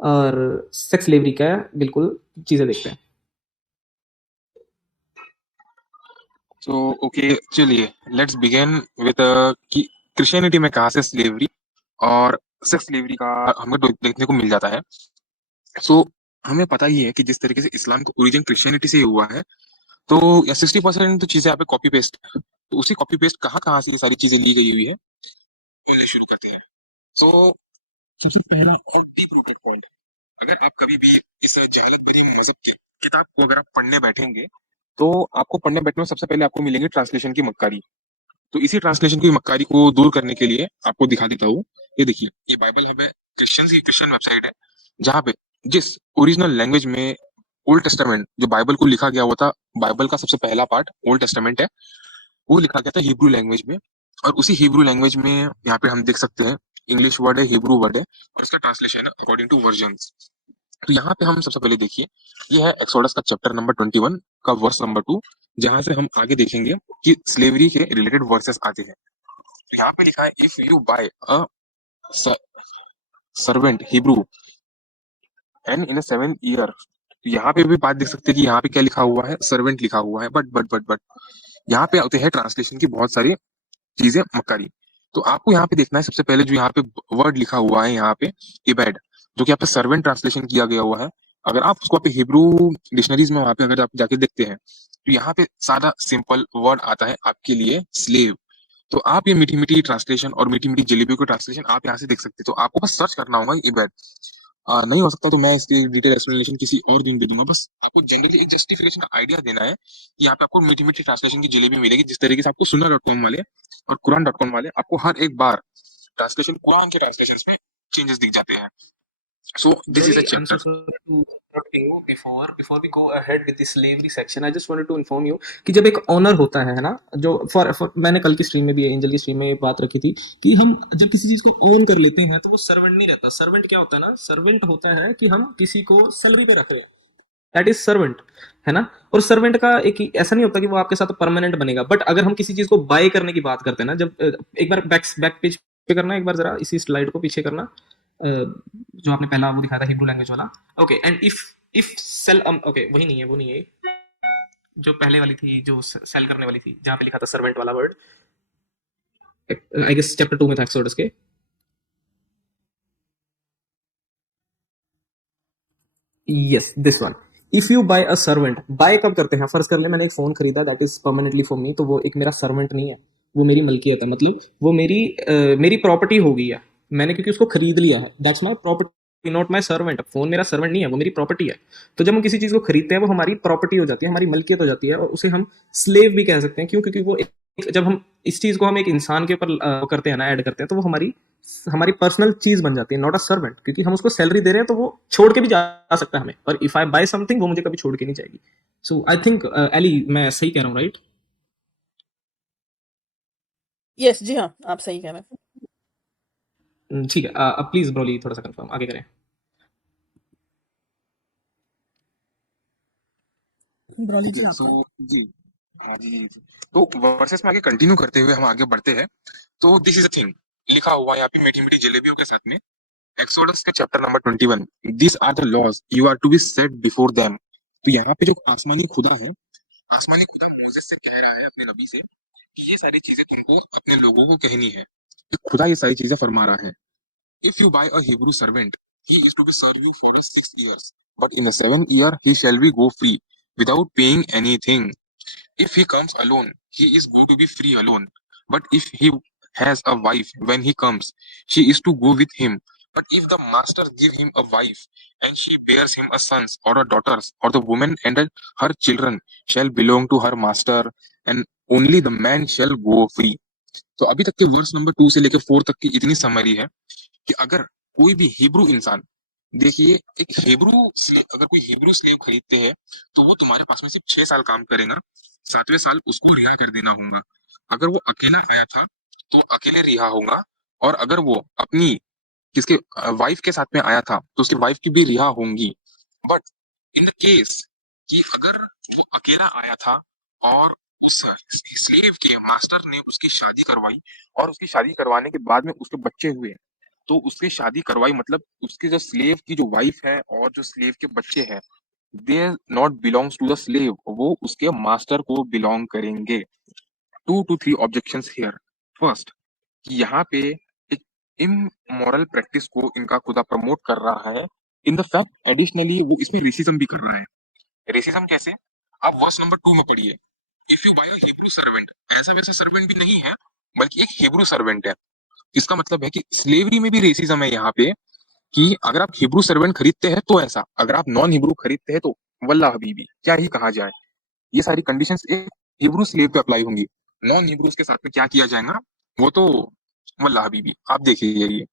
और sex slavery का बिल्कुल चीज़ें देखते हैं। तो ओके, चलिए लेट्स बिगिन विद कि क्रिश्चियनिटी में कहाँ से स्लेवरी और सेक्स स्लेवरी का हमें देखने को मिल जाता है। सो हमें पता ही है कि जिस तरीके से इस्लाम का ओरिजिन क्रिश्चियनिटी से ही हुआ है, तो 60% तो चीजें यहाँ पे कॉपी पेस्ट है। तो उसी कॉपी पेस्ट कहाँ कहाँ से ये सारी चीजें ली गई हुई है, बोलने शुरू करते हैं। सो सबसे पहला और डीप रूटेड पॉइंट, अगर आप कभी भी इस जहालत भरी मजहब की किताब को अगर आप पढ़ने बैठेंगे, तो आपको पढ़ने बैठने में सबसे पहले आपको मिलेंगे ट्रांसलेशन की मक्कारी। तो इसी ट्रांसलेशन की मक्कारी को दूर करने के लिए आपको दिखा देता हूँ। ये देखिए, ये बाइबल हब है, क्रिश्चियन वेबसाइट है, जहाँ पे जिस ओरिजिनल लैंग्वेज में ओल्ड टेस्टामेंट जो बाइबल को लिखा गया हुआ था, बाइबल का सबसे पहला पार्ट ओल्ड टेस्टामेंट है, वो लिखा गया था हिब्रू लैंग्वेज में। और उसी हिब्रू लैंग्वेज में यहाँ पे हम देख सकते हैं, इंग्लिश वर्ड है, हिब्रू वर्ड है, और उसका ट्रांसलेशन है अकॉर्डिंग टू वर्जन्स। तो यहाँ पे हम सबसे पहले देखिए, ये है एक्सोडस का चैप्टर नंबर 21 का वर्स नंबर 2, जहां से हम आगे देखेंगे कि स्लेवरी के रिलेटेड वर्सेस आते हैं। तो यहाँ पे लिखा है, if you buy a servant Hebrew and in a 7 year. यहाँ पे भी बात देख सकते हैं कि यहाँ पे क्या लिखा हुआ है, सर्वेंट लिखा हुआ है, बट यहाँ पे आते हैं ट्रांसलेशन की बहुत सारी चीजें मक्कारी। तो आपको यहाँ पे देखना है, सबसे पहले जो यहाँ पे वर्ड लिखा हुआ है यहाँ पे इबेड, जो कि यहाँ पे सर्वेंट ट्रांसलेशन किया गया हुआ है। अगर आप उसको पे हिब्रू डिक्शनरीज में वहां पे अगर आप जाके देखते हैं, तो यहाँ पे सादा सिंपल वर्ड आता है आपके लिए स्लेव। तो आप ये मीठी मीठी ट्रांसलेशन और मीठी मीठी जलेबियों की ट्रांसलेशन आप यहाँ से देख सकते हैं। तो आपको बस सर्च करना होगा इबेड। नहीं हो सकता तो मैं इसकी डिटेल एक्सप्लेनेशन किसी और दिन दे दूंगा। बस आपको जनरली एक जस्टिफिकेशन का आइडिया देना है कि यहाँ पे आपको मीठी मीठी ट्रांसलेशन की जलेबी मिलेगी, जिस तरीके से आपको sunnah.com वाले और कुरान.com वाले आपको हर एक बार ट्रांसलेशन कुरान के ट्रांसलेशन में चेंजेस दिख जाते हैं। सो this is Broly, a I'm so chapter. sorry to interrupt you before we go ahead with the slavery section. I just wanted to inform you कि जब एक ओनर होता है ना, जो फॉर मैंने कल की स्ट्रीम में भी एंजल की स्ट्रीम में ये बात रखी थी कि हम जब किसी चीज को ओन कर लेते हैं तो वो सर्वेंट नहीं रहता। सर्वेंट क्या होता है ना, सर्वेंट होता है कि हम किसी को सैलरी पे रख रहे हैं, दैट इज सर्वेंट, है ना। और सर्वेंट का एक ऐसा नहीं होता कि वो आपके साथ परमानेंट बनेगा। बट अगर हम किसी चीज को बाय करने की बात करते हैं ना, जब एक बार बैक बैक पेज पे करना, एक बार जरा इसी स्लाइड को पीछे करना, जो आपने पहला वो दिखाया था हिब्रू लैंग्वेज वाला। Okay, and if sell okay, वही नहीं है, वो नहीं है, जो पहले वाली थी, जो सेल करने वाली थी, जहां पे लिखा था सर्वेंट वाला वर्ड, आई गेस चैप्टर 2 में था एक्सोडस के। Yes, this one. If you buy a servant, buy कब करते हैं? फर्ज कर ले मैंने एक फोन खरीदा, that is permanently for me, तो वो एक मेरा सर्वेंट नहीं है, वो मेरी मलकियत है। मतलब वो मेरी प्रॉपर्टी हो गई है, मैंने क्योंकि उसको खरीद लिया है, that's my property, not my servant. Phone मेरा सर्वेंट नहीं है, वो मेरी प्रॉपर्टी है। तो जब हम किसी चीज को खरीदते हैं, वो हमारी प्रॉपर्टी हो जाती है, हमारी मलकियत हो जाती है, और उसे हम स्लेव भी कह सकते हैं। क्यों? क्योंकि वो जब हम इस चीज को हम एक इंसान के ऊपर करते हैं ना, ऐड करते हैं, तो वो हमारी हमारी पर्सनल चीज बन जाती है, नॉट अ सर्वेंट। क्योंकि हम उसको सैलरी दे रहे हैं, तो वो छोड़ के भी जा सकता है हमें, पर इफ आई बाय समथिंग, वो मुझे कभी छोड़ के नहीं जाएगी। सो आई थिंक एली, मैं सही कह रहा हूँ, राइट? यस, जी हाँ, आप सही कह रहे हैं। ठीक है, अब प्लीज ब्रोली थोड़ा सा कंफर्म आगे करें। ब्रॉली ठीक जी है, आपका। जी, हाँ जी। तो वर्सेस में आगे कंटिन्यू करते हुए हम आगे बढ़ते हैं। तो दिस इज अ थिंग लिखा हुआ है यहाँ पे मीठी मीठी जलेबियों के साथ में, एक्सोडस का chapter number 21, this are the laws you are to be set before them. तो यहाँ पे जो आसमानी खुदा है, आसमानी खुदा मोसेस से कह रहा है अपने नबी से कि ये सारी चीजें तुमको अपने लोगों को कहनी है, कि खुदा ये सारी चीजें फरमा रहा है। If you buy a Hebrew servant, he is to be serve you for 6 years, but in the 7th year he shall be go free without paying anything. If he comes alone, he is going to be free alone. But if he has a wife when he comes, she is to go with him. But if the master give him a wife, and she bears him a sons or a daughters, or the woman and her children shall belong to her master, and only the man shall go free. तो अभी तक के verse number 2 से लेकर 4 तक की इतनी summary है कि अगर कोई भी हिब्रू इंसान, देखिए, एक अगर कोई हिब्रू स्लेव खरीदते हैं, तो वो तुम्हारे पास में सिर्फ 6 साल काम करेगा, 7वें साल उसको रिहा कर देना होगा। अगर वो अकेला आया था, तो अकेले रिहा होगा। और अगर वो अपनी किसके वाइफ के साथ में आया था, तो उसकी वाइफ की भी रिहा होंगी। बट इन द केस कि अगर वो अकेला आया था और उस स्लेव के मास्टर ने उसकी शादी करवाई, और उसकी शादी करवाने के बाद में उसके बच्चे हुए, तो उसकी शादी करवाई, मतलब उसके जो स्लेव की जो वाइफ है और जो स्लेव के बच्चे हैं, they not belongs to the slave, वो उसके मास्टर को बिलोंग करेंगे। 2 to 3 ऑब्जेक्शंस हियर। फर्स्ट, कि यहाँ पे एक इमोरल प्रैक्टिस को इनका खुदा प्रमोट कर रहा है। इन द फैक्ट एडिशनली वो इसमें रेसिज्म भी कर रहा है। रेसिज्म कैसे? आप वर्स नंबर 2 में पढ़िए। If you buy a Hebrew servant, ऐसा वैसा सर्वेंट भी नहीं है, बल्कि एक हिब्रू सर्वेंट है। इसका मतलब है कि स्लेवरी में भी रेसिज्म है यहाँ पे, कि अगर आप हिब्रू सर्वेंट खरीदते हैं तो ऐसा, अगर आप नॉन हिब्रू खरीदते हैं तो वल्लाह हबीबी, क्या ही कहा जाए। ये सारी कंडीशंस एक हिब्रू स्लेव पे अप्लाई होंगी। नॉन हिब्रूज के साथ में क्या किया जाएगा वो तो वल्लाह हबीबी, आप देखिए ये।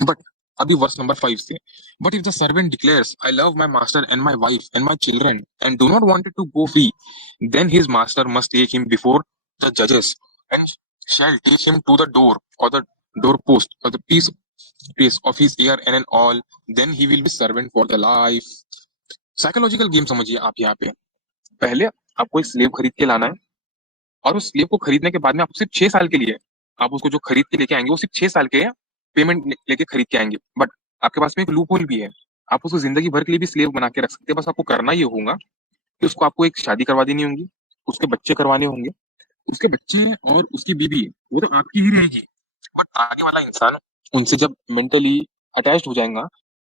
बट अभी वर्स नंबर 5 से, but if the servant declares I love my master and my wife and my children and do not wanted to go free, then his master must take him before the जजेस and shall take him to the door or the doorpost or the piece of his ear and all, then he will be servant for the life. Psychological game समझिए आप यहाँ पे। पहले आपको एक slave खरीद के लाना है, और उस स्लेव को खरीदने के बाद में आपको सिर्फ 6 साल के लिए, आप उसको जो खरीद के लेके आएंगे वो सिर्फ 6 साल के पेमेंट लेके खरीद के आएंगे। बट आपके पास में एक लूप होल भी है, आप उसको जिंदगी भर के लिए भी स्लेव बना के रख सकते हैं। बस आपको करना ये होगा कि उसको आपको एक शादी करवा देनी होगी, उसके बच्चे करवाने होंगे, उसके बच्चे और उसकी बीवी वो तो आपकी ही रहेगी। बट आगे वाला इंसान उनसे जब मेंटली अटैच हो जाएगा,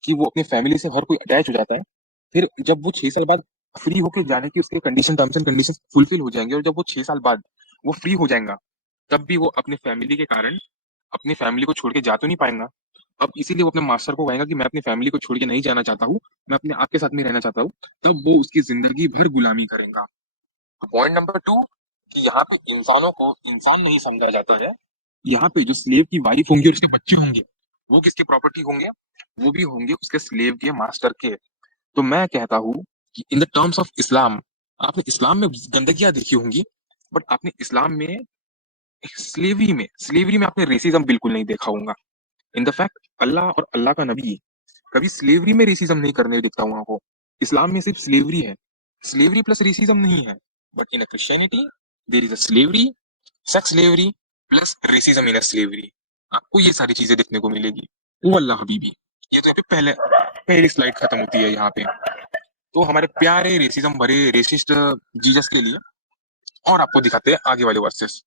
कि वो अपनी फैमिली से हर कोई अटैच हो जाता है, फिर जब वो 6 साल बाद फ्री होके जाने की उसके condition, terms and condition fulfil हो जाएंगे, और जब वो 6 साल बाद वो फ्री हो जाएगा, तब भी वो अपने फैमिली के कारण अपनी फैमिली को छोड़ के जा तो नहीं पाएगा। अब इसीलिए वो अपने मास्टर को कहेगा कि मैं अपनी फैमिली को छोड़ के नहीं जाना चाहता हूँ, मैं अपने आपके साथ में रहना चाहता हूँ। तब वो उसकी जिंदगी भर गुलामी करेगा। पॉइंट नंबर 2, कि यहाँ पे इंसानों को इंसान नहीं समझा जाता है। यहाँ पे जो स्लेव की वाइफ होंगी और उसके बच्चे होंगे, वो किसकी प्रॉपर्टी होंगे? वो भी होंगे उसके स्लेव के, मास्टर के। तो मैं कहता हूँ कि in the terms of Islam, आपने इस्लाम में गंदगियां देखी होंगी, बट आपने इस्लाम में स्लेवरी में आपने रेसिज्म बिल्कुल नहीं देखा होगा। इन द फैक्ट अल्लाह और अल्लाह का नबी कभी स्लेवरी में रेसिज्म नहीं करने दिखता वहां को। इस्लाम में सिर्फ स्लेवरी है, स्लेवरी प्लस रेसिज्म नहीं है। But in a Christianity there is a slavery, sex slavery plus racism in a slavery. आपको ये सारी चीजें देखने को मिलेगी। वो अल्लाह हबीबी। ये तो यहाँ पे पहली स्लाइड खत्म होती है यहाँ पे। तो हमारे प्यारे रेसिज्म भरे रेसिस्ट जीसस के लिए और आपको दिखाते हैं आगे वाले versus.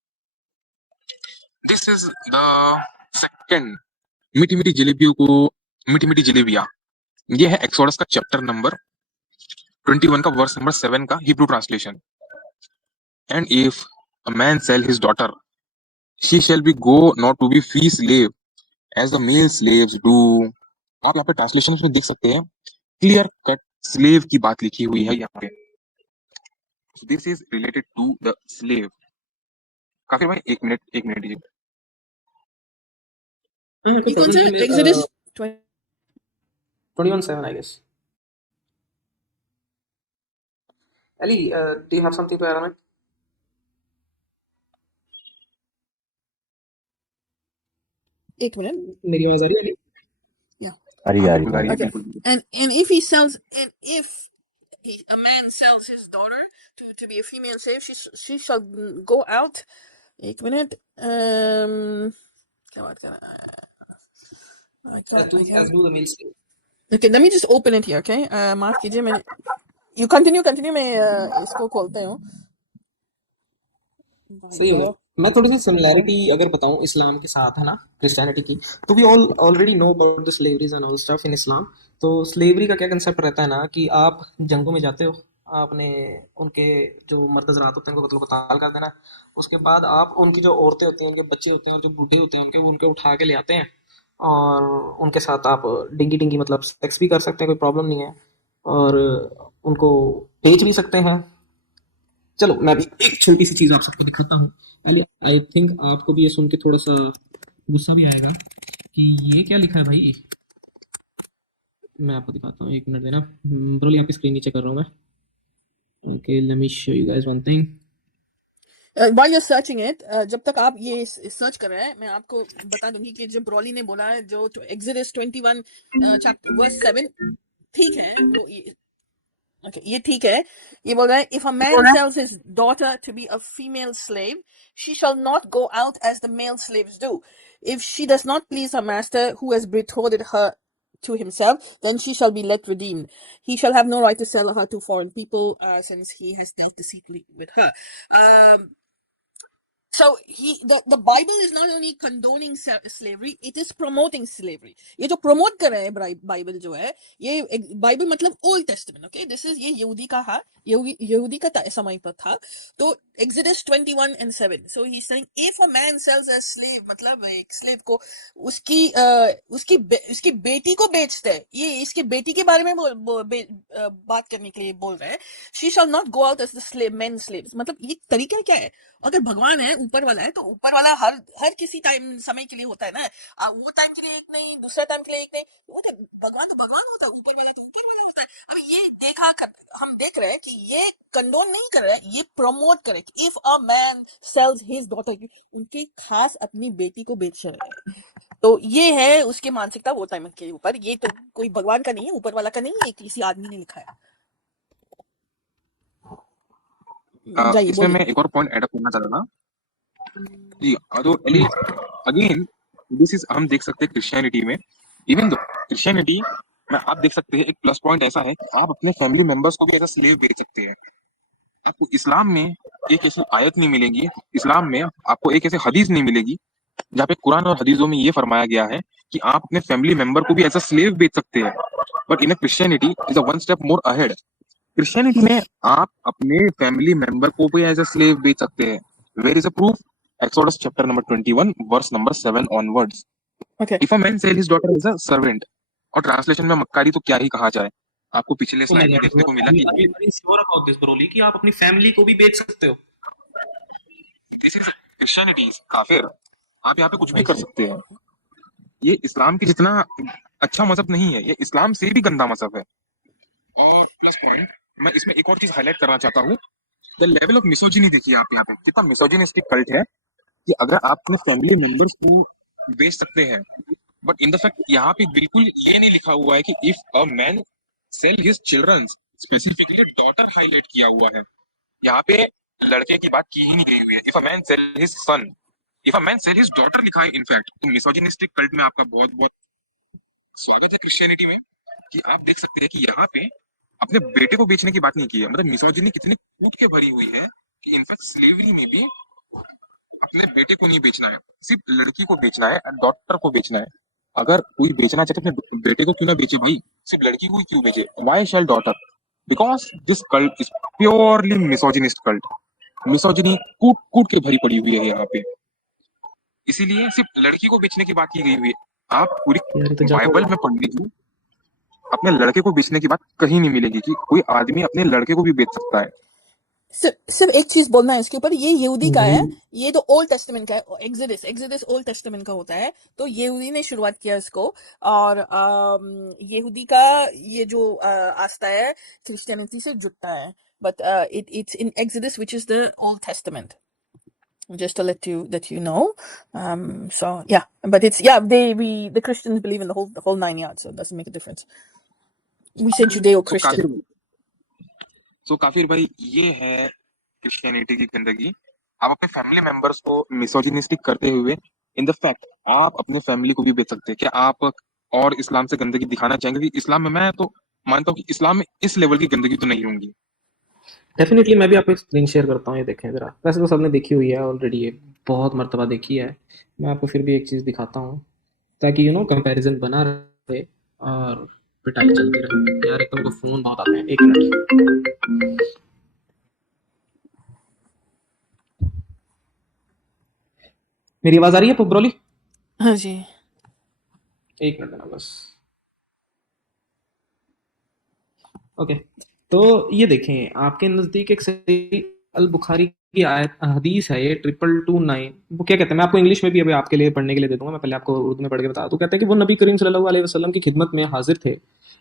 This is the second मीठी मीठी जलेबियों को, मीठी मीठी जलेबियां। ये है एक्सोडस का चैप्टर नंबर 21 का वर्स नंबर 7 का Hebrew translation. And if a man sell his daughter, she shall be go not to be free slave as the male slaves do. आप यहाँ पे ट्रांसलेशन में देख सकते हैं, क्लियर कट स्लेव की बात लिखी हुई है यहाँ पे। This is related to the slave. काफिर भाई एक मिनट दीजिए। यहाँ पे ये चल कौन सा रही है exodus 20 21:7 I guess. Ali, do you have something to add on it? एक मिनट मेरी आवाज आ रही है अली? या हाँ आ बिल्कुल आ रही रही है, okay बिल्कुल बिल्कुल। and if he sells and if a man sells his daughter to be a female slave, she shall go out. एक मिनट क्या बात कर रहा है? I can't. As do the male slave. Okay, let me just open it here, okay? माफ कीजिए, मैंने you continue मैं इसको खोलते हूँ। भाई सही होगा। साहब, मैं थोड़ी सी सिमिलैरिटी अगर बताऊं इस्लाम के साथ, है ना, क्रिश्चियनिटी की, तो we all already know about the slaveries and all stuff in Islam. तो स्लेवरी का क्या कंसेप्ट रहता है ना, कि आप जंगों में जाते हो, आपने उनके जो मर्द हज़रात होते हैं उनको कत्ल कताल कर देना है। उसके बाद आप उनकी जो औरतें होती हैं, उनके बच्चे होते हैं और जो बूढ़े होते हैं उनके, वो उनके उठा के ले आते हैं, और उनके साथ आप डिंगी डिंगी मतलब सेक्स भी कर सकते हैं, कोई प्रॉब्लम नहीं है, और उनको बेच भी सकते हैं। चलो मैं भी एक छोटी सी चीज आप सबको दिखाता हूँ। पहले आई थिंक आपको भी ये सुन के थोड़ा सा गुस्सा भी आएगा कि ये क्या लिखा है भाई। मैं आपको दिखाता हूँ, एक मिनट देना ब्रोली, आपकी स्क्रीन नीचे कर रहा हूँ मैं। Okay, let me show you guys one thing. while you're searching it, जब तक आप ये सर्च कर रहे हैं, मैं आपको बता दूंगी कि जो ब्रॉली ने बोला है, जो Exodus 21 चैप्टर वर्स 7, ठीक है वो okay, ये ठीक है। ये बोल रहा है, if a man sells his daughter to be a female slave, she shall not go out as the male slaves do. If she does not please her master who has betrothed her to himself, then she shall be let redeemed. He shall have no right to sell her to foreign people, since he has dealt deceitfully with her. So the Bible is not only condoning slavery, it is promoting slavery. ये जो promote कर रहे हैं Bible जो है, ये Bible मतलब Old Testament, okay? This is ये यहूदी का है, यहूदी का समय पर था. तो Exodus 21:7. So he's saying if a man sells a slave, मतलब एक slave को उसकी बेटी को बेचते हैं. ये इसकी बेटी के बारे में बात करने के लिए बोल रहे हैं. She shall not go out as the slave, men slaves. मतलब ये तरीका क्या है? अगर भगवान है, ऊपर वाला है, तो ऊपर वाला हर किसी टाइम समय के लिए होता है ना. वो टाइम के लिए एक नहीं, दूसरा टाइम के लिए एक नहीं. वो तो भगवान होता है, ऊपर वाला तो ऊपर वाला होता है. अब ये हम देख रहे हैं कि ये कंडोन नहीं कर रहा है, ये प्रमोट करे कि if a man sales his daughter, उनकी खास अपनी बेटी को बेच रहे हैं. तो ये है उसकी मानसिकता वो टाइम के ऊपर. ये तो कोई भगवान का नहीं है, ऊपर वाला का नहीं है, किसी आदमी ने लिखा है. जाइए इसमें बोलिए. मैं एक और पॉइंट ऐड करना चाह रहा था जी. तो अगेन दिस इज हम देख सकते हैं क्रिश्चियनिटी में, इवन दो क्रिश्चियनिटी में आप देख सकते हैं एक प्लस पॉइंट ऐसा है कि आप अपने फैमिली मेंबर्स को भी एज अ स्लेव बेच सकते हैं. आपको इस्लाम में एक ऐसी आयत नहीं मिलेगी, इस्लाम में आपको एक ऐसी हदीस नहीं मिलेगी जहाँ पे कुरान और हदीसों में ये फरमाया गया है कि आप अपने फैमिली मेंबर को भी एज अ स्लेव बेच सकते हैं. But in Christianity is a one step more ahead. Christianity में आप अपने फैमिली मेंबर को भी एज अ स्लेव बेच सकते हैं. Where is a proof? Exodus chapter number 21 verse number 7 onwards. Okay. If a man sell his daughter as a servant, और translation में मक्कारी तो क्या ही कहा जाए. आपको पिछले Oh my स्लाइड में God, देखने को मिला are कि you very sure about this, Broly, कि आप अपनी फैमिली को भी बेच सकते हो? दिस इज क्रिश्चियनिटी काफिर. आप यहाँ पे कुछ भी I कर see. सकते हैं. ये इस्लाम के जितना अच्छा मजहब नहीं है, ये इस्लाम से भी गंदा मजहब है. और प्लस पॉइंट मैं इसमें एक और चीज हाईलाइट करना चाहता हूँ. द लेवल ऑफ मिसोजिनी देखिए आप यहाँ पे, कितना मिसोजिनिस्टिक कल्ट है कि अगर आप अपने फैमिली मेंबर्स को बेच सकते हैं, बट इन द फैक्ट यहाँ पे बिल्कुल ये नहीं लिखा हुआ है कि if a man sell his children, specifically daughter highlight किया हुआ है. यहाँ पे लड़के की बात की ही नहीं गई हुई है. If a man sell his son, if a man sell his daughter लिखा है इनफैक्ट. तो मिसोजिनिस्टिक कल्ट में आपका बहुत बहुत स्वागत है क्रिश्चियनिटी में, कि आप देख सकते हैं कि यहाँ पे अपने बेटे को बेचने की बात नहीं की है. मतलब मिसोजिनी कितनी कूट के भरी हुई है कि इनफैक्ट स्लेवरी में भी अपने बेटे को नहीं बेचना है, सिर्फ लड़की को बेचना है, डॉटर को बेचना है. अगर कोई बेचना चाहे तो अपने बेटे को क्यों ना बेचे भाई, सिर्फ लड़की को ही क्यों बेचे? Why shall daughter? Because this cult is purely misogynist cult. Misogyny कूट कूट के भरी पड़ी हुई है यहाँ पे. इसीलिए सिर्फ लड़की को बेचने की बात की गई हुई है. आप पूरी यार ये तो ज्यादा हो बाइबल गया. में पढ़ लीजिए, अपने लड़के को बेचने की बात कहीं नहीं मिलेगी कि कोई आदमी अपने लड़के को भी बेच सकता है. सिर्फ एक चीज बोलना है इसके ऊपर. ये यहूदी का है, भाई ये तो ओल्ड टेस्टामेंट का है. एग्जिडस ओल्ड टेस्टामेंट का होता है, तो यहूदी ने शुरुआत किया इसको. और यहूदी का ये जो आस्था है क्रिश्चियनिटी से जुड़ता है. But it's in Exodus, which is the Old Testament. Just to let you know. So yeah, but it's the Christians believe in the whole 9 yards, so it doesn't make a difference. We say तो Judeo-Christian. काफिर भाई ये है Christianity की गंदगी. आप अपने family members को मिसोजिनिस्टिक करते हुए इन द फैक्ट आप अपने फैमिली को भी बेच सकते हैं. क्या आप और इस्लाम से गंदगी दिखाना चाहेंगे? कि इस्लाम में मैं तो मानता हूँ कि इस्लाम में इस लेवल की गंदगी तो नहीं होंगी. डेफिनेटली मैं भी आपको एक स्क्रीन शेयर करता हूँ, ये देखें जरा. वैसे तो सबने देखी हुई है ऑलरेडी, ये बहुत मर्तबा देखी है. मैं आपको फिर भी एक चीज़ दिखाता हूँ ताकि कंपैरिजन बना रहे और पिटाई चलती रहे. यार एक तो मुझको फ़ोन बहुत आते हैं, एक मिनट. मेरी आवाज़ आ रही है ब्रोली? हाँ जी. एक मिनट देना बस. ओके, तो ये देखें आपके नज़दीक एक सही अल बुखारी की आयत हदीस है, ये 2229. वो क्या कहते हैं, मैं आपको इंग्लिश में भी अभी आपके लिए पढ़ने के लिए दे दूंगा. मैं पहले आपको उर्दू में पढ़ के बता दूं. कहते हैं कि वो नबी करीम सल्लल्लाहु अलैहि वसल्लम की खिदमत में हाजिर थे.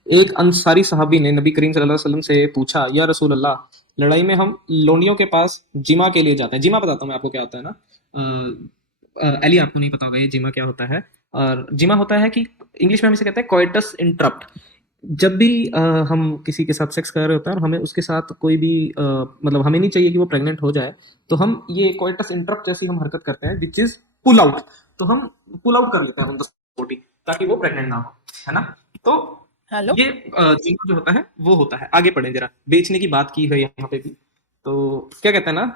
एक अंसारी सहाबी ने नबी करीम सल्लल्लाहु अलैहि वसल्लम से पूछा, या रसूल अल्लाह, लड़ाई में हम लोनियों के पास जिमा के लिए जाते हैं. जिमा बताता हूँ मैं आपको क्या होता है ना. अली आपको नहीं पता होगा ये जिमा क्या होता है. और जिमा होता है कि इंग्लिश में हम इसे कहते हैं कोइटस इंटरप्ट. जब भी हम किसी के साथ सेक्स कर रहे होते हैं और हमें उसके साथ कोई भी मतलब हमें नहीं चाहिए कि वो प्रेग्नेंट हो जाए, तो हम ये कोइटस इंटरप्ट जैसी हम हरकत करते हैं, विच इज़ पुल आउट, तो हम पुल आउट कर लेते हैं ऑन द स्पॉट ही, ताकि वो प्रेग्नेंट ना हो, है ना। तो हेलो। ये जिमा जो होता है वो होता है। आगे पढ़े जरा, बेचने की बात की है यहाँ पे भी। तो क्या कहते हैं ना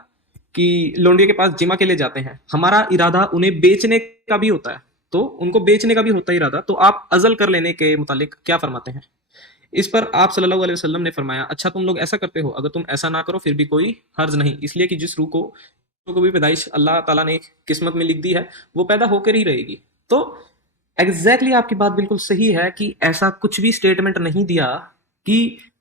कि लोंडिया के पास जिमा के लिए जाते हैं, हमारा इरादा उन्हें बेचने का भी होता है, तो उनको बेचने का भी होता है इरादा। तो आप अजल कर लेने के मुतालिक क्या फरमाते हैं? इस पर आप सल्लल्लाहु अलैहि वसल्लम ने फरमाया, अच्छा तुम लोग ऐसा करते हो, अगर तुम ऐसा ना करो फिर भी कोई हर्ज नहीं, इसलिए कि जिस रूह को भी पैदाइश अल्लाह ताला ने किस्मत में लिख दी है, वो पैदा होकर ही रहेगी। तो एग्जैक्टली आपकी बात बिल्कुल सही है कि ऐसा कुछ भी स्टेटमेंट नहीं दिया कि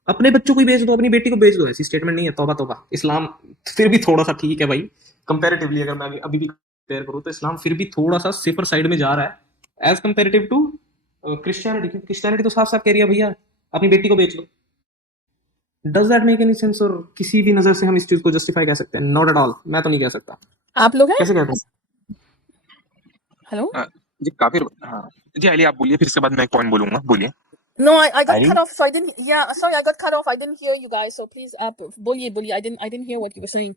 अपने बच्चों को ही बेच दो, अपनी बेटी को बेच दो, ऐसी स्टेटमेंट नहीं है। तौबा तौबा। इस्लाम फिर भी थोड़ा सा ठीक है भाई, कंपैरेटिवली अगर मैं अभी भी कंपेयर करूँ तो इस्लाम फिर भी थोड़ा सा सेफर साइड में जा रहा है एज कंपेरेटिव टू क्रिश्चियनिटी, क्योंकि क्रिश्चियनिटी तो साफ साफ कह रही है भैया अपनी बेटी को बेच लो। Does that make any sense? और किसी भी नजर से हम इस चीज को जस्टिफाई कह सकते हैं? नॉट एट ऑल, मैं तो नहीं कह सकता। आप लोग हैं? कैसे कहते हैं? हेलो। जी काफिर, हाँ जी अली आप बोलिए, फिर इसके बाद मैं एक पॉइंट बोलूंगा, बोलिए। No, I got Ali cut off, so I didn't. Yeah, sorry, I got cut off. I didn't hear you guys. So please, बोलिए बोलिए. I didn't hear what you were saying.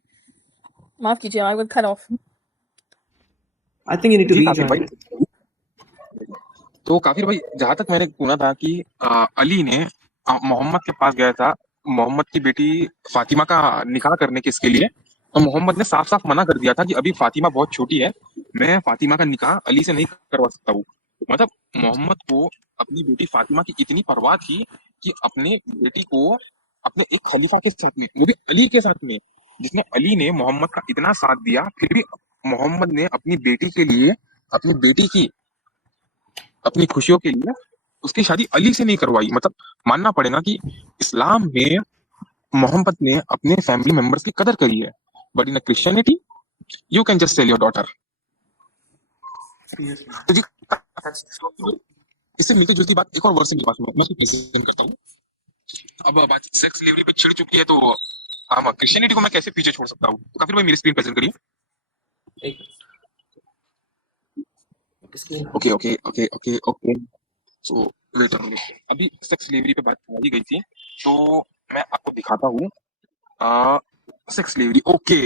माफ कीजिए, I got cut off. I think you need to जी काफिर rejoin. भाई, तो काफिर भाई जहां तक मैंने सुना था कि अली ने मोहम्मद के पास गया था मोहम्मद की बेटी फातिमा का निकाह करने के इसके लिए, तो मोहम्मद ने साफ साफ मना कर दिया था कि अभी फातिमा बहुत छोटी है, मैं फातिमा का निकाह अली से नहीं करवा सकता हूँ। मतलब मोहम्मद को अपनी बेटी फातिमा की इतनी परवाह थी कि अपने बेटी को अपने एक खलीफा के साथ में, वो भी अली के साथ में, जिसने अली ने मोहम्मद का इतना साथ दिया, फिर भी मोहम्मद ने अपनी बेटी के लिए, अपनी बेटी की अपनी खुशियों के लिए उसकी शादी अली से नहीं करवाई। मतलब मानना पड़ेगा कि इस्लाम में मोहम्मद ने अपने फैमिली मेंबर्स की कदर करी है, but in Christianity you can just sell your daughter. तो जी इससे मिलती जुलती बात एक और वर्ड से मेरे पास में, मैं उसको प्रेजेंट करता हूँ। अब बात सेक्स स्लेवरी पे छिड़ चुकी है, तो हम क्रिश्चियनिटी को मैं कैसे पीछे छोड़ सकता हूँ? तो काफी भाई मेरी स्क्रीन प्रेजेंट करिए। एक screen. Okay okay okay okay okay, so wait अभी सेक्स स्लेवरी पे बात की गई थी, तो मैं आपको दिखाता हूँ sex slavery. Okay,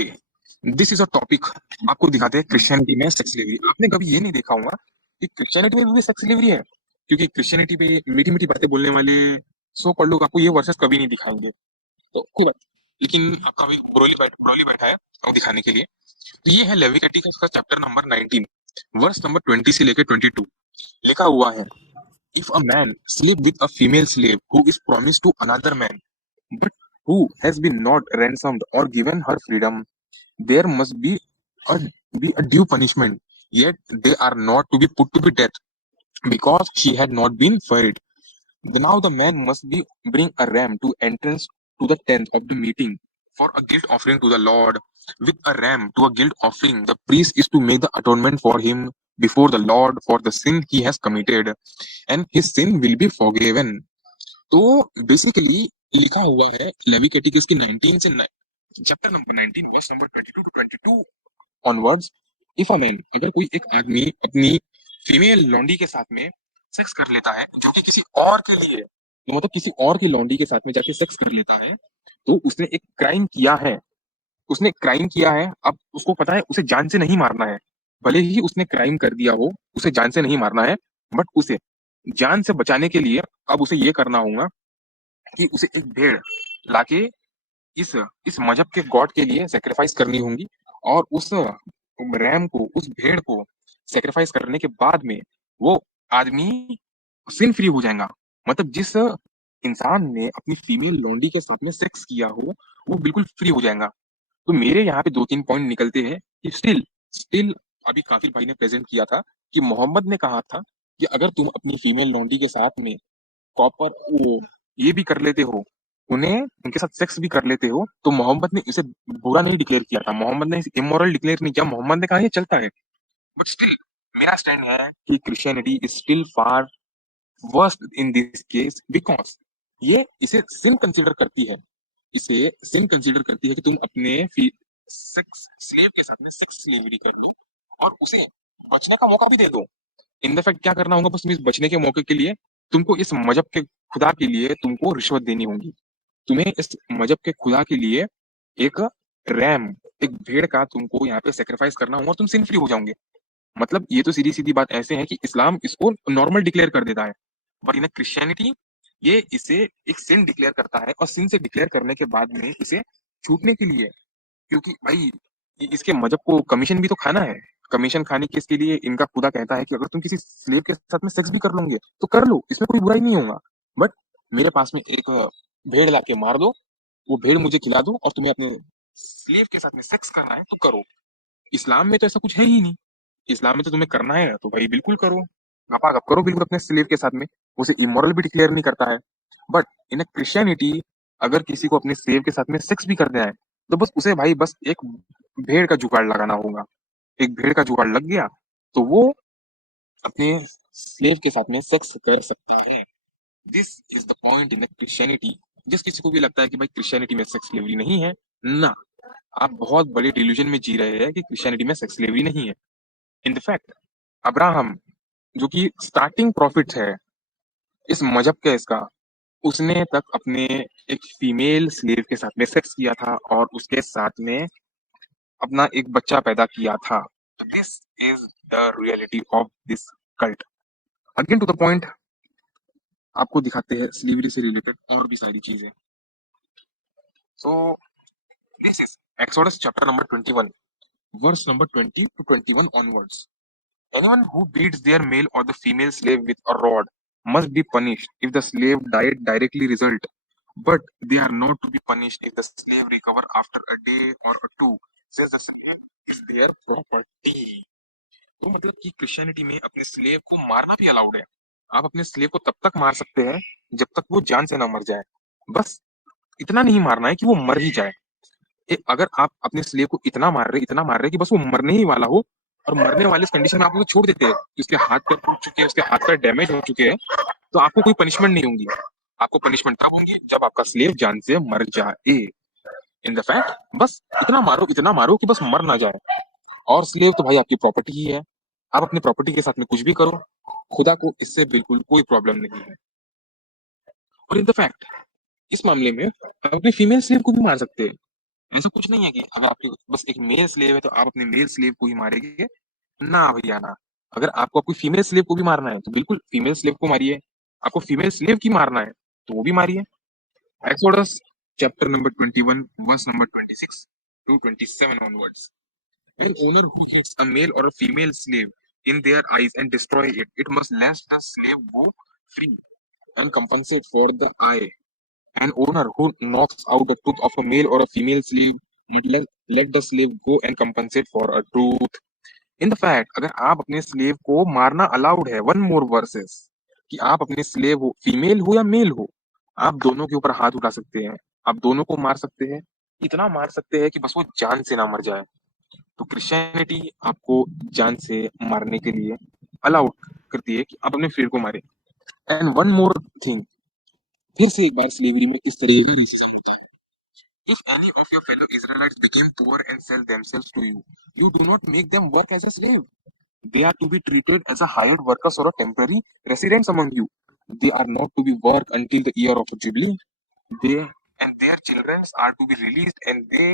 this is a topic, आपको दिखाते हैं क्रिश्चियनिटी में सेक्स स्लेवरी। आपने कभी ये नहीं देखा होगा कि क्रिश्चियनिटी में भी सेक्स स्लेवरी है, क्योंकि क्रिश्चियनिटी पे मीठी मीठी बातें बोलने वाले सो कॉल्ड लोग आपको ये वर्सेस कभी नहीं दिखाएंगे, तो कोई बात। लेकिन आपका भी ब्रोली बैठा है वो दिखाने के लिए। तो ये है लेविटिकस का चैप्टर नंबर 19 वर्स नंबर 20 से लेकर 22। लिखा हुआ है, if a man sleep with a female slave who is promised to another man, but who has been not ransomed or given her freedom, there must a, be a due punishment. Yet they are not to be put to be death, because she had not been freed. Now the man must be bring a ram to entrance to the tent of the meeting for a guilt offering to the Lord. With a ram to a guilt offering, the priest is to make the atonement for him before the Lord for the sin he has committed, and his sin will be forgiven. तो basically लिखा हुआ है Leviticus की 19 से chapter number 19 verse number 22 to 22 onwards, if a man, अगर कोई एक आदमी अपनी फीमेल लौंडी के साथ में सेक्स कर लेता है जो कि किसी और के लिए, तो मतलब किसी और की लौंडी के साथ में जाके सेक्स कर लेता है, तो उसने एक क्राइम किया है। उसने क्राइम किया है, अब उसको पता है उसे जान से नहीं मारना है। भले ही उसने क्राइम कर दिया हो, उसे जान से नहीं मारना है, बट उसे जान से बचाने के लिए अब उसे ये करना होगा कि उसे एक भेड़ लाके इस मजहब के गॉड के लिए सेक्रीफाइस करनी होंगी, और उस रैम को, उस भेड़ को सेक्रीफाइस करने के बाद में वो आदमी सिन फ्री हो जाएगा। मतलब जिस इंसान ने अपनी फीमेल लौंडी के साथ में सेक्स किया हो वो बिल्कुल फ्री हो जाएगा। तो मेरे यहाँ पे 2-3 पॉइंट निकलते हैं कि स्टिल अभी काफिर भाई ने प्रेजेंट किया था कि मोहम्मद ने कहा था कि अगर तुम अपनी फीमेल लौंडी के साथ में प्रॉपर ये भी कर लेते हो, उन्हें उनके साथ सेक्स भी कर लेते हो, तो मोहम्मद ने इसे बुरा नहीं डिक्लेयर किया था, मोहम्मद ने इसे इमोरल डिक्लेयर नहीं किया, मोहम्मद ने कहा ये चलता है। बट स्टिल मेरा स्टैंड है कि Christianity is still far worst in this case, because ये इसे सिन कंसीडर करती है, इसे सिन कंसीडर करती है कि तुम अपने सेक्स स्लेव के साथ में सेक्स स्लेवरी कर लो और उसे बचने का मौका भी दे दो। इन द फैक्ट क्या करना होगा, बस इस बचने के मौके के लिए तुमको इस मजहब के खुदा के लिए तुमको रिश्वत देनी होगी, तुम्हें इस मजहब के खुदा के लिए एक रैम, एक भेड़ का तुमको यहाँ पे सेक्रीफाइस करना होगा और तुम सिन फ्री हो जाओगे। मतलब ये तो सीधी सीधी बात ऐसे है कि इस्लाम इसको नॉर्मल डिक्लेयर कर देता है, बट इन क्रिश्चियनिटी ये इसे एक सिन डिक्लेयर करता है, और सिन से डिक्लेयर करने के बाद में इसे छूटने के लिए, क्योंकि भाई इसके मजहब को कमीशन भी तो खाना है। कमीशन खाने के इसके लिए इनका खुदा कहता है कि अगर तुम किसी स्लेव के साथ में सेक्स भी कर लोगे तो कर लो, इसमें कोई बुराई नहीं होगा, बट मेरे पास में एक भेड़ लाके मार दो, वो भेड़ मुझे खिला दो, और तुम्हें अपने स्लेव के साथ में सेक्स करना है तो करो। इस्लाम में तो ऐसा कुछ है ही नहीं। इस्लाम में तो तुम्हें करना है तो भाई बिल्कुल करो, गपागप करो बिल्कुल अपने स्लेव के साथ में, उसे इमोरल भी डिक्लेयर नहीं करता है। बट इन क्रिश्चियनिटी अगर किसी को अपने स्लेव के साथ में सेक्स भी कर देना है तो बस उसे भाई बस एक भेड़ का जुगाड़ लगाना होगा। एक भेड़ का जुगाड़ लग गया तो वो अपने स्लेव के साथ में सेक्स कर सकता है। This is the point in Christianity. जिस किसी को भी लगता है कि भाई क्रिश्चियनिटी में सेक्स स्लेवरी नहीं है, ना, आप बहुत बड़े डिल्यूजन में जी रहे हैं कि क्रिश्चियनिटी में सेक्स स्लेवरी नहीं है। इन फैक्ट अब्राहम, जो कि स्टार्टिंग प्रॉफिट है इस मजहब का, इसका, उसने तक अपने एक फीमेल स्लेव के साथ में सेक्स किया था और उसके साथ में अपना एक बच्चा पैदा किया था। This is the reality of this cult. Again to the point, आपको दिखाते हैं स्लेवरी से रिलेटेड और भी सारी चीजें। So this is Exodus chapter number 21, verse number 20 to 21 onwards. Anyone who beats their male or the female slave with a rod must be punished if the slave diet directly result, but they are not to be punished if the slave recover after a day or a two, since the slave is their property. तो मतलब कि Christianity में अपने slave को मारना भी allowed है। आप अपने स्लेव को तब तक मार सकते हैं जब तक वो जान से ना मर जाए, बस इतना नहीं मारना है कि वो मर ही जाए। अगर आप अपने स्लेव को इतना मार रहे कि बस वो मरने ही वाला हो, और मरने वाले इस कंडीशन में आप उसको छोड़ देते हैं, उसके हाथ पैर टूट चुके हैं, उसके हाथ पैर डैमेज हो चुके हैं, तो आपको कोई पनिशमेंट नहीं होगी। आपको पनिशमेंट तब होगी जब आपका स्लेव जान से मर जाए। इन द फैक्ट बस इतना मारो कि बस मर ना जाए। और स्लेव तो भाई आपकी प्रॉपर्टी ही है, आप अपनी प्रॉपर्टी के साथ में कुछ भी करो, खुदा को इससे बिल्कुल कोई प्रॉब्लम नहीं है। और इन द फैक्ट इस मामले में आप अपने फीमेल स्लेव को भी मार सकते हैं। ऐसा कुछ नहीं है कि अगर आपके बस एक मेल स्लेव है तो आप अपने मेल स्लेव को ही मारेंगे, ना भैया ना। अगर आपको कोई फीमेल स्लेव को भी मारना है तो बिल्कुल फीमेल स्लेव को मारिए, आपको फीमेल स्लेव की मारना है तो वो भी मारिए। Exodus chapter number 21 verse number 26 to 27 onwards. An owner who hits a male or a female slave in their eyes and destroy it, it must let the slave go free and compensate for the eye. An owner who knocks out the tooth of a male or a female slave must let the slave go and compensate for a tooth. In the fact अगर आप अपने slave को मारना allowed है, one more versus, कि आप अपने slave हो, फीमेल हो या मेल हो, आप दोनों के ऊपर हाथ उठा सकते हैं, आप दोनों को मार सकते हैं, इतना मार सकते हैं कि बस वो जान से ना मर जाए। तो क्रिश्चियनिटी आपको जान से मारने के लिए अलाउड करती है कि आप अपने फ्रेंड को मारे। एंड वन मोर थिंग, फिर से एक बार स्लेवरी में किस तरह का रेसिज्म होता है। If any of your fellow Israelites became poor and sell themselves to you, you do not make them work as a slave. They are to be treated as a hired workers or a temporary residents among you. They are not to be worked until the year of Jubilee. They and their children are to be released, and they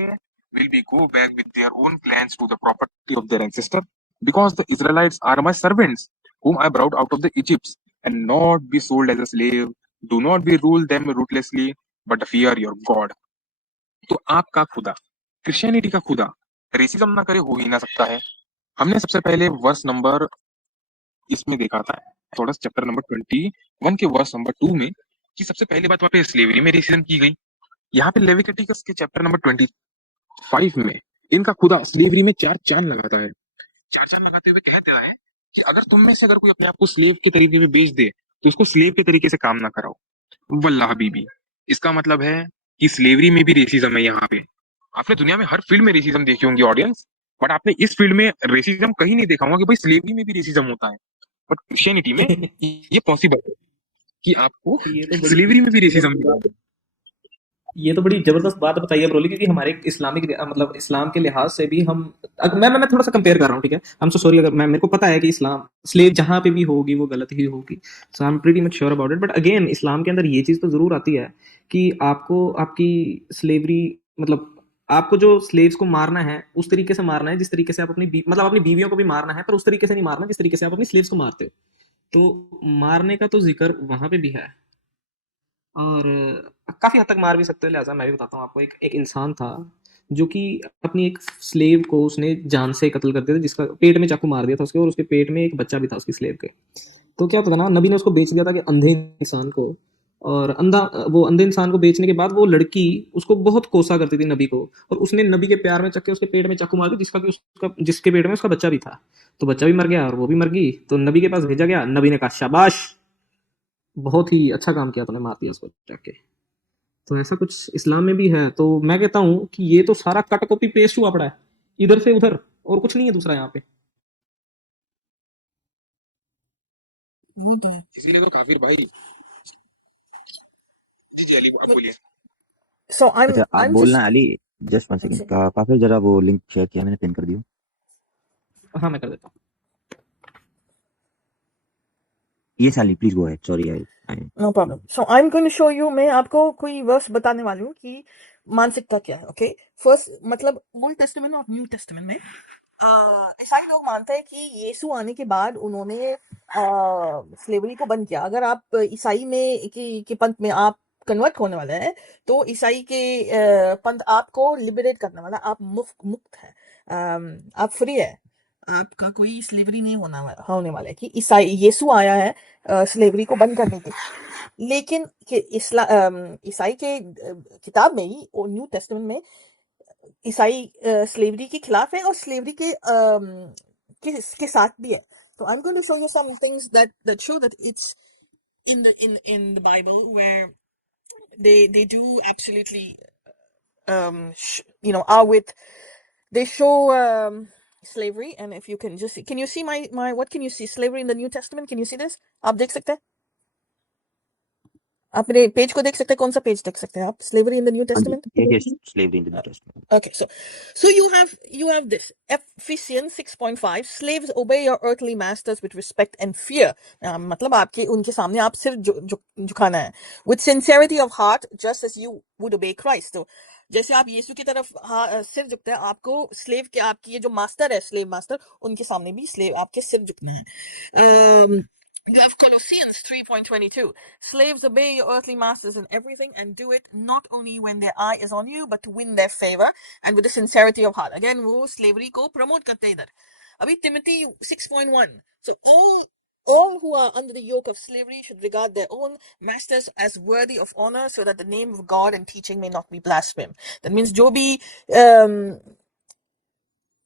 will be go back with their own clans to the property of their ancestor. Because the Israelites are my servants, whom I brought out of the Egypt, and not be sold as a slave. Do not be rule them ruthlessly, but fear your God. तो आपका खुदा, Christianity का खुदा racism ना करे हो ही ना सकता है। हमने सबसे पहले वर्स नंबर इसमें देखा था, थोड़ा चैप्टर नंबर 21 के वर्स नंबर 2 में, कि सबसे पहली बात वहां पे स्लेवरी में रेसिज्म की गई। यहाँ पे लेविटिकस के चैप्टर नंबर 25 में इनका खुदा स्लेवरी में चार चांद लगाता है। चार चांद लगाते हुए कहता है कि अगर तुम में से अगर कोई अपने आप को स्लेव के तरीके में बेच दे तो उसको स्लेव के तरीके से काम ना कराओ। वल्लाह बीबी, इसका मतलब है कि स्लेवरी में भी रेसिज्म है। यहाँ पे आपने दुनिया में हर फील्ड में रेसिज्म देखी होंगी ऑडियंस, बट आपने इस फील्ड में रेसिज्म कहीं नहीं देखा होगा कि भाई स्लेवरी में भी रेसिज्म होता है। बट क्रिश्चियनिटी में ये पॉसिबल है कि आपको ये तो बड़ी स्लेवरी में भी रेसिज्म दिखा दे। ये तो बड़ी जबरदस्त बात बताई है ब्रोली, क्योंकि हमारे इस्लामिक मतलब इस्लाम के लिहाज से भी हम मैं थोड़ा सा कंपेयर कर रहा हूँ, ठीक है। हम सो सॉरी, अगर मैं मेरे को पता है कि इस्लाम स्लेव जहाँ पे भी होगी वो गलत ही होगी, so I am pretty much sure about it. But again Islam के अंदर ये चीज़ तो ज़रूर आती है कि आपको आपकी स्लेवरी मतलब आपको जो स्लेव्स को मारना है उस तरीके से मारना है जिस तरीके से आप मतलब अपनी बीवियों को भी मारना है, पर उस तरीके से नहीं मारना जिस तरीके से आप अपनी स्लेव्स को मारते हो। तो मारने का तो जिक्र वहां पे भी है, और काफी हद तक मार भी सकते हो। लिहाजा मैं भी बताता हूँ आपको, एक एक इंसान था जो कि अपनी एक स्लेव को उसने जान से कत्ल कर दिया था, जिसका पेट में चाकू मार दिया था उसके, और उसके पेट में एक बच्चा भी था उसकी स्लेव के। तो क्या होता था ना, नबी ने उसको बेच दिया था कि अंधे इंसान को, और वो अंधे इंसान को बेचने के बाद वो लड़की उसको बहुत कोसा करती थी नबी को, और उसने नबी के प्यार में चक्के उसके पेट में चाकू मार दिया, जिसके पेट में उसका बच्चा भी था। तो बच्चा भी मर गया और वो भी मर गई। तो नबी के पास भेजा गया, नबी ने कहा शाबाश, बहुत ही अच्छा काम किया, तूने मार दिया उसको जाके। तो ऐसा कुछ इस्लाम में भी है। तो मैं कहता हूँ कि ये तो सारा कट कॉपी पेस्ट हुआ पड़ा है, इधर से उधर, और कुछ नहीं है दूसरा यहाँ पे। वो तो है। इसीलिए तो काफिर भाई। जी जी अली, आप बोलिए। So अच्छा आप I'm बोलना just Ali, just one one second, second. काफिर जरा वो लिंक शेयर किया मैंने, पिन कर दिया। हाँ, मैं कर देता हूँ। ये साली please go ahead, sorry I No problem. So I'm going to show you, मैं आपको कोई वर्स बताने वाली हूँ कि मानसिकता क्या है। ओके, फर्स्ट मतलब ओल्ड टेस्टामेंट और न्यू टेस्टामेंट में ईसाई लोग मानते हैं कि यीशु आने के बाद उन्होंने स्लेवरी को बंद किया। अगर आप ईसाई में की पंथ में आप कन्वर्ट होने वाले हैं, तो ईसाई के पंथ आपको लिबरेट करने वाला, आप मुक्त है, आप फ्री है, आपका कोई स्लेवरी नहीं होने वाला है। कि ईसाई यीशु आया है स्लेवरी को बंद करने के। लेकिन ईसाई के किताब में ही और न्यू टेस्टामेंट में ईसाई स्लेवरी के खिलाफ है और स्लेवरी के साथ भी है। तो I am going to show you some things that show that it's in the Bible where they do absolutely are with, they show slavery. And if you can just see, can you see my what can you see slavery in the New Testament? Can you see this? आप देख सकते हैं, आप मेरे page को देख सकते हैं। कौन सा पेज देख सकते हैं आप? स्लेवरी इन द न्यू हाँ जी, Testament. Yes, slavery in the New Testament. Okay, so you have this Ephesians 6.5, slaves obey your earthly masters with respect and fear. मतलब आपके उनके सामने आप सिर झुकाना है, with sincerity of heart, just as you would obey Christ. तो जैसे आप यीशु की तरफ सिर झुकते हैं, आपको स्लेव के, आपकी ये जो मास्टर है, स्लेव मास्टर, उनके सामने भी स्लेव आपके सिर झुकना है। You have Colossians 3.22. Slaves, obey your earthly masters in everything, and do it not only when their eye is on you, but to win their favor and with the sincerity of heart. Again, वो slavery को promote करते हैं इधर। अभी Timothy 6.1. So all who are under the yoke of slavery should regard their own masters as worthy of honor, so that the name of God and teaching may not be blasphemed. That means जो भी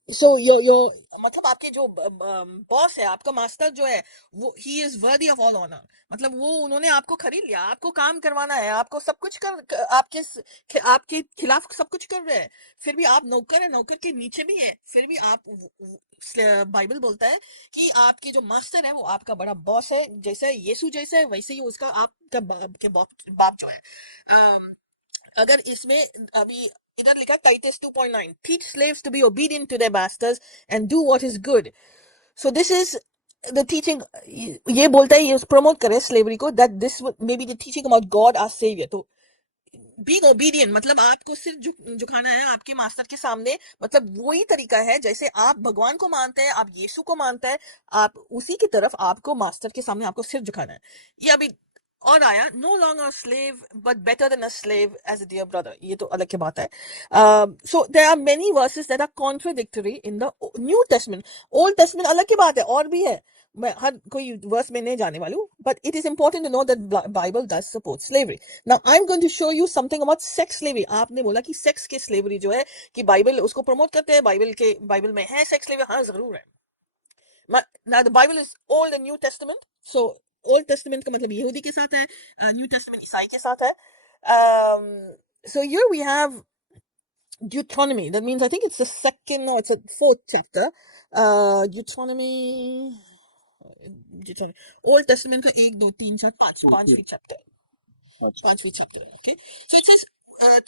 सो यो मतलब आपके जो boss है, आपका master जो है, वो ही is worthy of all honour. मतलब वो उन्होंने आपको खरीद लिया, आपको काम करवाना है, आपको सब कुछ आपके खिलाफ सब कुछ कर रहे हैं, फिर भी आप नौकर है, नौकर के नीचे भी है, फिर भी आप, बाइबल बोलता है कि आपके जो मास्टर है वो आपका बड़ा बॉस है। जैसे यीशु जैसा है वैसे ही उसका आपका बाप जो है। अगर इसमें अभी इधर लिखा Titus 2.9, teach slaves to be obedient to their masters and do what is good. So this is the teaching, ये बोलता है, ये प्रमोट करे स्लेवरी को, that this may be the teaching about God our savior. तो being obedient मतलब आपको सिर्फ झुकाना है आपके मास्टर के सामने। मतलब वही तरीका है जैसे आप भगवान को मानते हैं, आप यीशु को मानते हैं, आप उसी की तरफ आपको मास्टर के सामने आपको सिर झुकाना है। ये अभी और आया, no longer a slave but better than a slave as a dear brother। ये तो अलग की बात है। So there are many verses that are contradictory in the New Testament. Old Testament अलग की बात है, और भी है, मैं हर कोई वर्स में नहीं जाने वाली हूँ, but it is important to know that Bible does support slavery. Now I'm going to show you something about sex slavery. आपने बोला कि सेक्स के स्लेवरी जो है कि बाइबल उसको प्रमोट करते हैं, बाइबल में है सेक्स स्लेवरी। हाँ जरूर है। Now the Bible is Old and New Testament. So Old Testament का मतलब यहूदी के साथ है, New Testament ईसाई के साथ है। So here we have Deuteronomy. That means I think it's the second or it's a fourth chapter. Deuteronomy, Old Testament का 1, 2, 3, 4, 5, पांचवी chapter, पांचवी chapter. Okay, so it says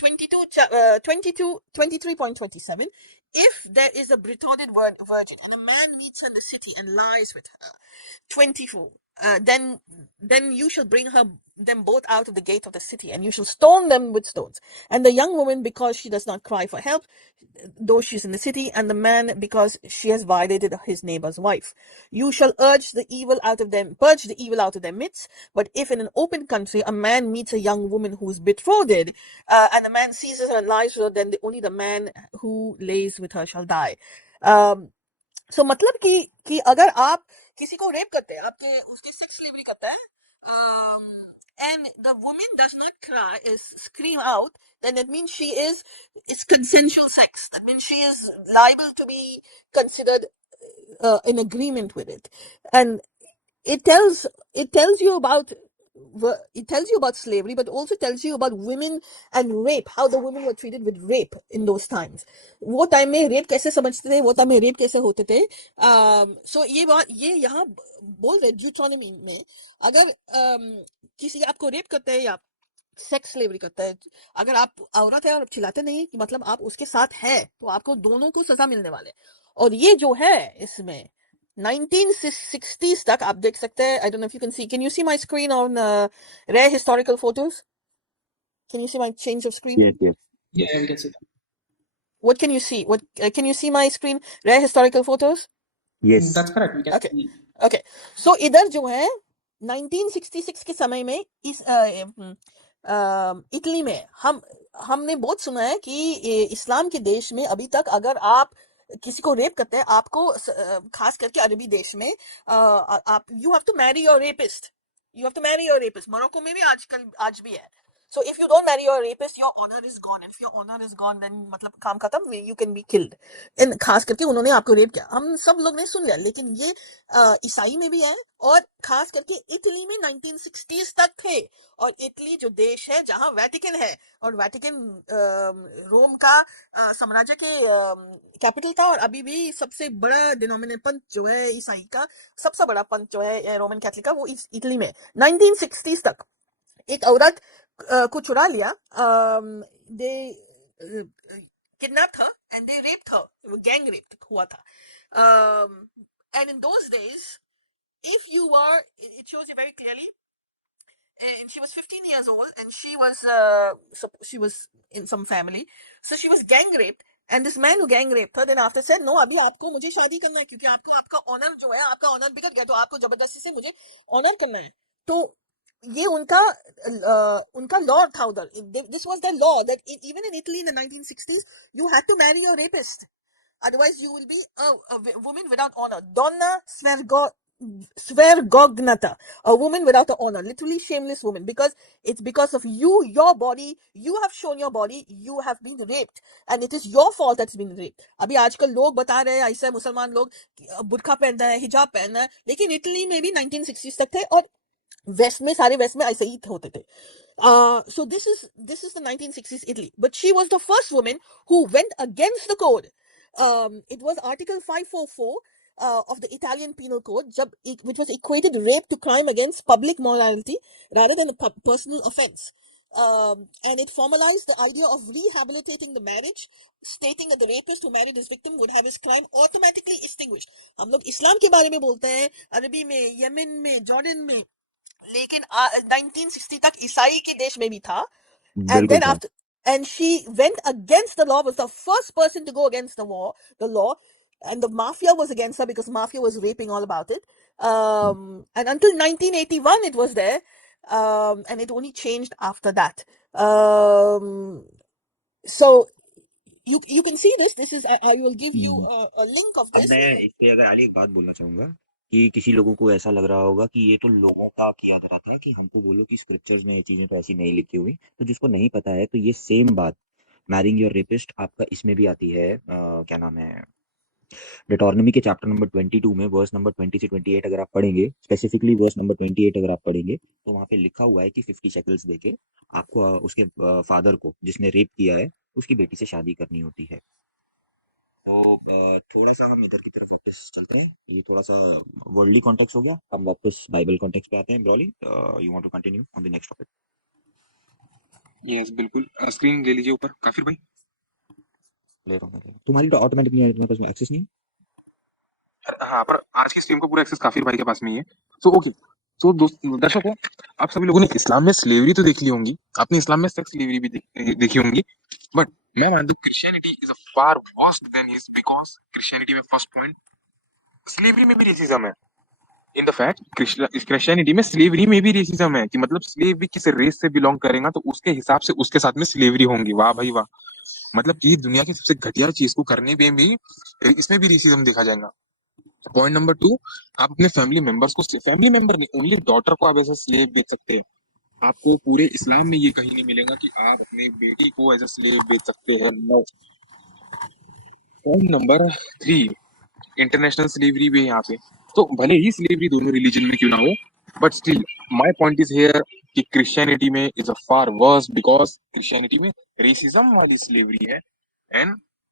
23.27. If there is a betrothed virgin and a man meets her in the city and lies with her, 24. Then you shall bring her them both out of the gate of the city, and you shall stone them with stones. And the young woman, because she does not cry for help, though she's in the city, and the man, because she has violated his neighbor's wife. You shall purge the evil out of their midst. But if in an open country a man meets a young woman who is betrothed, and the man seizes her and lies with her, then only the man who lays with her shall die. सो मतलब कि अगर आप किसी को rape करते हैं, आपके उसके सेक्स स्लेवरी करता है, and the woman does not cry, is scream out, then that means it's consensual sex. That means she is liable to be considered in agreement with it. And it tells you about slavery, but also tells you about women and rape, how the women were treated with rape in those times. वो time में rape कैसे समझते थे, वो time में rape कैसे होते थे. सो ये यहाँ बोल रहे ड्यूट्रॉनमी में, अगर किसी आपको रेप करते हैं या सेक्स स्लेवरी करता है, अगर आप औरत है और चिल्लाते नहीं कि मतलब आप उसके साथ है, तो आपको दोनों को सजा मिलने वाले. और ये जो है इसमें 1960s तक आप देख सकते हैं. I don't know if you can see. Can you see my screen on rare historical photos? Can you see my change of screen? Yes, yes. Yeah, I can see that. What can you see? Can you see my screen? Rare historical photos? Yes. That's correct. We can Okay. see. Okay. So इधर जो है 1966 के समय में इस Italy में हमने बहुत सुना है कि इस्लाम के देश में अभी तक अगर आप किसी को रेप करते हैं, आपको खास करके अरबी देश में आप you have to marry your rapist. Morocco में भी आज भी है. So if you don't marry your rapist, your honor is gone. If your honor is gone, then मतलब काम खत्म, you can be killed. इन खास करके उन्होंने आपको रेप किया, हम सब लोग ने सुन लिया, लेकिन ये ईसाई में भी है, और खास करके इटली में 1960s तक थे. और इटली जो देश है जहां वेटिकन है, और वेटिकन रोम का साम्राज्य के कैपिटल था, और अभी भी सबसे बड़ा डिनोमिनेट पंथ जो है ईसाई का, सबसे बड़ा पंथ जो है रोमन कैथलिक का, वो इटली में 1960s तक. एक औरत को चुरा लिया, दे kidnapped her and they raped her. Gang rape हुआ था. And in those days, if you were, it shows you very clearly, and she was 15 years old, and she was in some family, so she was gang raped. And this man who gang raped her, then after said, no, अभी आपको मुझे शादी करना है, क्योंकि आपका honour जो है, आपका ऑनर बिगड़ गया, तो आपको जबरदस्ती से मुझे ऑनर करना है. तो ये उनका लॉ था उधर. This was the law that even in Italy in the 1960s, you had to marry your rapist. Otherwise, you will be a woman without honor. Donna Svergognata, a woman without an honor, literally shameless woman, because it's because of you, your body, you have shown your body, you have been raped, and it is your fault that's been raped. अभी आजकल लोग बता रहे हैं, ऐसे मुसलमान लोग बुर्का पहनना है, हिजाब पहनना है, लेकिन इटली में भी 1960s तक थे, और सारे वेस्ट में ऐसे ही होते थे. So this is the 1960s Italy, but she was the first woman who went against the code. It was Article 544 of the Italian Penal Code, which was equated rape to crime against public morality rather than a personal offense. And it formalized the idea of rehabilitating the marriage, stating that the rapist who married his victim would have his crime automatically extinguished. हम लोग इस्लाम के बारे में बोलते हैं, अरबी में, Yemen में, जॉर्डन में, लेकिन 1960 तक ईसाई के देश में भी था. And then after, and she went against the law, was the first person to go against the law, and the mafia was against her because mafia was raping all about it. And until 1981 it was there, and it only changed after that. So you can see this is, I will give you a link of अब this. मैं इस पे अगर आली एक बात बोलना चाहूंगा कि किसी लोगों को ऐसा लग रहा होगा कि ये तो लोगों का किया धरा था कि हमको बोलो कि स्क्रिप्चर्स में ये चीजें तो ऐसी नहीं लिखी हुई. तो जिसको नहीं पता है, तो ये सेम बात मैरिंग योर रेपिस्ट आपका इसमें भी आती है. क्या नाम है, डिटोरनमी के चैप्टर नंबर 22 में वर्स नंबर 20 से 28 अगर आप पढ़ेंगे, स्पेसिफिकली वर्स नंबर 28 अगर आप पढ़ेंगे, तो वहां पे लिखा हुआ है कि 50 शेकल्स देके आपको उसके फादर को, जिसने रेप किया है, उसकी बेटी से शादी करनी होती है. तो थोड़ा सा हम इधर की तरफ वापस चलते हैं. ये थोड़ा सा वर्ल्डली कॉन्टेक्स्ट हो गया, हम वापस बाइबल कॉन्टेक्स्ट पे आते हैं. ब्रॉली, you want to continue on the next topic? Yes बिल्कुल. स्क्रीन ले लीजिए ऊपर. काफिर भाई ले रहा हूँ. तुम्हारी तो ऑटोमेटिक नहीं है, तुम्हारे पास एक्सेस नहीं है. हाँ, पर आज की स्ट्रीम का पूरा एक्सेस काफिर भाई के पास में ही है. सो ओके, तो दर्शकों, आप सभी लोगों ने इस्लाम में स्लेवरी तो देख ली होंगी, आपने इस्लाम में सेक्स स्लेवरी भी देखी होंगी, बट मैं मानता हूँ Christianity is a far worst then his, because Christianity में फर्स्ट पॉइंट, स्लेवरी में भी रेसिज्म है। इन द फैक्ट क्रिश्चियनिटी में स्लेवरी में भी रेसिज्म है, कि मतलब स्लेव भी किस रेस से बिलोंग करेगा तो उसके हिसाब से उसके साथ में स्लेवरी होंगी। वाह भाई वाह, मतलब कि दुनिया की सबसे घटिया चीज को करने में भी इसमें भी रेसिज्म देखा जाएगा। पॉइंट नंबर 2, आप अपने फैमिली मेंबर्स को, फैमिली मेंबर नहीं, ओनली डॉटर को आप ऐसा स्लेव बेच सकते हैं। आपको पूरे इस्लाम में ये कहीं नहीं मिलेगा कि आप अपनी बेटी को एज अ स्लेव बेच सकते हैं, no. Point number 3, international slavery भी है यहाँ पे। तो भले ही स्लेवरी दोनों रिलीजन में क्यों ना हो, but still my point is here कि क्रिश्चियनिटी में is a far worse, because Christianity में रेसिज्म वाली स्लेवरी है, एंड